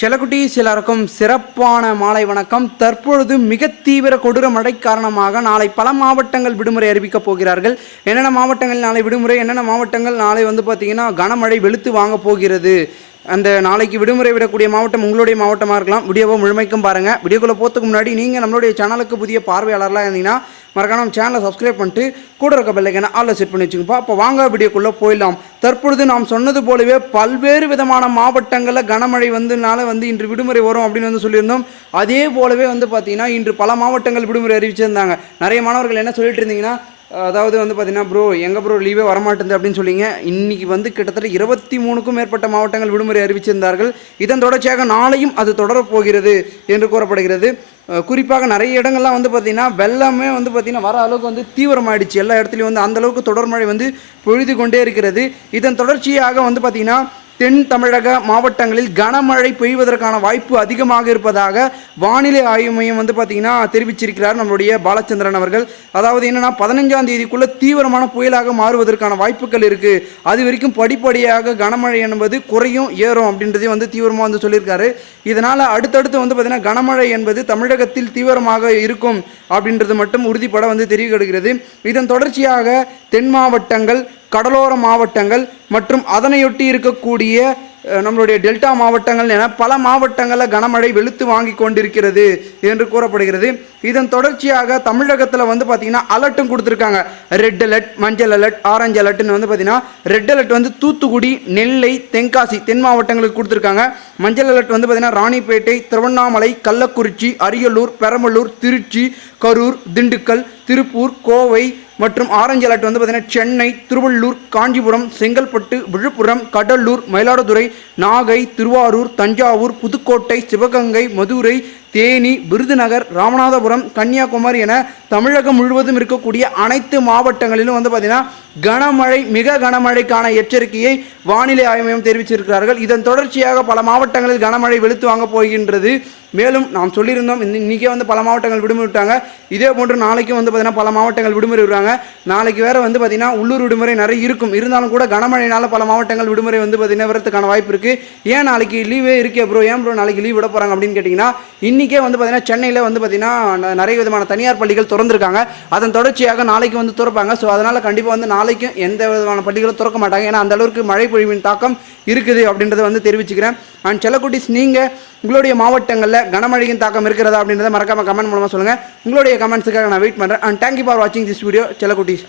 செல்லக்குட்டீஸ் எல்லாருக்கும் சிறப்பான மாலை வணக்கம். தற்பொழுது மிக தீவிர கொடூர மழை காரணமாக நாளை பல மாவட்டங்கள் விடுமுறை அறிவிக்கப் போகிறார்கள். என்னென்ன மாவட்டங்கள் நாளை விடுமுறை, என்னென்ன மாவட்டங்கள் நாளை பார்த்தீங்கன்னா கனமழை வெளுத்து வாங்க போகிறது. அந்த நாளைக்கு விடுமுறை விடக்கூடிய மாவட்டம் உங்களுடைய மாவட்டமாக இருக்கலாம். வீடியோவை முழுமைக்கும் பாருங்கள். வீடியோக்குள்ளே போகிறதுக்கு முன்னாடி நீங்கள் நம்மளுடைய சேனலுக்கு புதிய பார்வையாளர்களாக இருந்தீங்கன்னா மறக்காம நம்ம சேனலை சப்ஸ்கிரைப் பண்ணிட்டு கூட இருக்க பெல்லைக்கான ஆளில் செட் பண்ணி வச்சுங்கப்பா. அப்போ வாங்க வீடியோக்குள்ளே போயிடலாம். தற்பொழுது நாம் சொன்னது போலவே பல்வேறு விதமான மாவட்டங்களில் கனமழை இன்று விடுமுறை வரும் அப்படின்னு சொல்லியிருந்தோம். அதே போலவே பார்த்தீங்கன்னா இன்று பல மாவட்டங்கள் விடுமுறை அறிவிச்சிருந்தாங்க. நிறைய மாணவர்கள் என்ன சொல்லிட்டு இருந்தீங்கன்னா, அதாவது பார்த்தீங்கன்னா ப்ரோ எங்கள் ப்ரோ லீவே வரமாட்டேங்குது அப்படின்னு சொல்லிங்க. இன்றைக்கி கிட்டத்தட்ட 23க்கும் மேற்பட்ட மாவட்டங்கள் விடுமுறை அறிவிச்சிருந்தார்கள். இதன் தொடர்ச்சியாக நாளையும் அது தொடரப்போகிறது என்று கூறப்படுகிறது. குறிப்பாக நிறைய இடங்கள்லாம் பார்த்தீங்கன்னா வெள்ளமே பார்த்தீங்கன்னா வர அளவுக்கு தீவிரமாயிடுச்சு. எல்லா இடத்துலையும் அந்தளவுக்கு தொடர்மழை பொழுது கொண்டே இருக்கிறது. இதன் தொடர்ச்சியாக பார்த்தீங்கன்னா தென் தமிழக மாவட்டங்களில் கனமழை பெய்வதற்கான வாய்ப்பு அதிகமாக இருப்பதாக வானிலை ஆய்வு மையம் பார்த்தீங்கன்னா தெரிவிச்சிருக்கிறார் நம்மளுடைய பாலச்சந்திரன் அவர்கள். அதாவது என்னன்னா 15ஆம் தேதிக்குள்ள தீவிரமான புயலாக மாறுவதற்கான வாய்ப்புகள் இருக்கு. அது வரைக்கும் படிப்படியாக கனமழை என்பது குறையும் ஏறும் அப்படின்றதையும் தீவிரமாக சொல்லியிருக்காரு. இதனால அடுத்தடுத்து பார்த்தீங்கன்னா கனமழை என்பது தமிழகத்தில் தீவிரமாக இருக்கும் அப்படின்றது மட்டும் உறுதிப்பட தெரிவிக்கப்படுகிறது. இதன் தொடர்ச்சியாக தென் மாவட்டங்கள், கடலோர மாவட்டங்கள் மற்றும் அதனையொட்டி இருக்கக்கூடிய நம்மளுடைய டெல்டா மாவட்டங்கள் என பல மாவட்டங்களில் கனமழை வெளுத்து வாங்கி கொண்டிருக்கிறது என்று கூறப்படுகிறது. இதன் தொடர்ச்சியாக தமிழகத்தில் பார்த்தீங்கன்னா அலர்ட்டும் கொடுத்துருக்காங்க. ரெட் அலர்ட், மஞ்சள் அலர்ட், ஆரஞ்சு அலர்ட்னு பார்த்தீங்கன்னா ரெட் அலர்ட் தூத்துக்குடி, நெல்லை, தென்காசி தென் மாவட்டங்களுக்கு கொடுத்துருக்காங்க. மஞ்சள் அலர்ட் பார்த்தீங்கன்னா ராணிப்பேட்டை, திருவண்ணாமலை, கள்ளக்குறிச்சி, அரியலூர், பெரம்பலூர், திருச்சி, கரூர், திண்டுக்கல், திருப்பூர், கோவை மற்றும் ஆரஞ்சு அலர்ட் பார்த்தீங்கன்னா சென்னை, திருவள்ளூர், காஞ்சிபுரம், செங்கல்பட்டு, விழுப்புரம், கடலூர், மயிலாடுதுறை, நாகை, திருவாரூர், தஞ்சாவூர், புதுக்கோட்டை, சிவகங்கை, மதுரை, தேனி, விருதுநகர், ராமநாதபுரம், கன்னியாகுமரி என தமிழகம் முழுவதும் இருக்கக்கூடிய அனைத்து மாவட்டங்களிலும் பார்த்தீங்கன்னா கனமழை, மிக கனமழைக்கான எச்சரிக்கையை வானிலை ஆய்வு மையம் தெரிவிச்சிருக்கிறார்கள். இதன் தொடர்ச்சியாக பல மாவட்டங்களில் கனமழை வெளுத்து வாங்க போகின்றது. மேலும் நாம் சொல்லியிருந்தோம் இன்றைக்கே பல மாவட்டங்கள் விடுமுறை விட்டாங்க. இதே போன்று நாளைக்கும் பார்த்தீங்கன்னா பல மாவட்டங்கள் விடுமுறை விடுறாங்க. நாளைக்கு வேறு பார்த்தீங்கன்னா உள்ளூர் விடுமுறை நிறைய இருக்கும். இருந்தாலும் கூட கனமழையினால் பல மாவட்டங்கள் விடுமுறை பார்த்தீங்கன்னா வரதுக்கான வாய்ப்பு இருக்குது. ஏன் நாளைக்கு லீவே இருக்கே ப்ரோ, ஏன் ப்ரோ நாளைக்கு லீவ் விட போகிறாங்க அப்படின்னு கேட்டிங்கன்னா, இன்றைக்கே பார்த்தீங்கன்னா சென்னையில் பார்த்தீங்கன்னா நிறைய விதமான தனியார் பள்ளிகள் திறந்துருக்காங்க. அதன் தொடர்ச்சியாக நாளைக்கு திறப்பாங்க. ஸோ அதனால் கண்டிப்பாக நாளைக்கும் எந்த விதமான பள்ளிகளும் திறக்க மாட்டாங்க. ஏன்னா அந்த அளவுக்கு மழை பொழிவின் தாக்கம் இருக்குது அப்படின்றத தெரிவிச்சுக்கிறேன். அண்ட் செல்லக்குட்டீஸ், நீங்கள் உங்களுடைய மாவட்டங்களில் கனமழையின் தாக்கம் இருக்கிறதா அப்படின்றத மறக்காமல் கமெண்ட் மூலமாக சொல்லுங்கள். உங்களுடைய கமெண்ட்ஸுக்காக நான் வெயிட் பண்ணுறேன். அண்ட் தேங்க்யூ ஃபார் வாட்சிங் திஸ் வீடியோ செல்லக்குட்டீஸ்.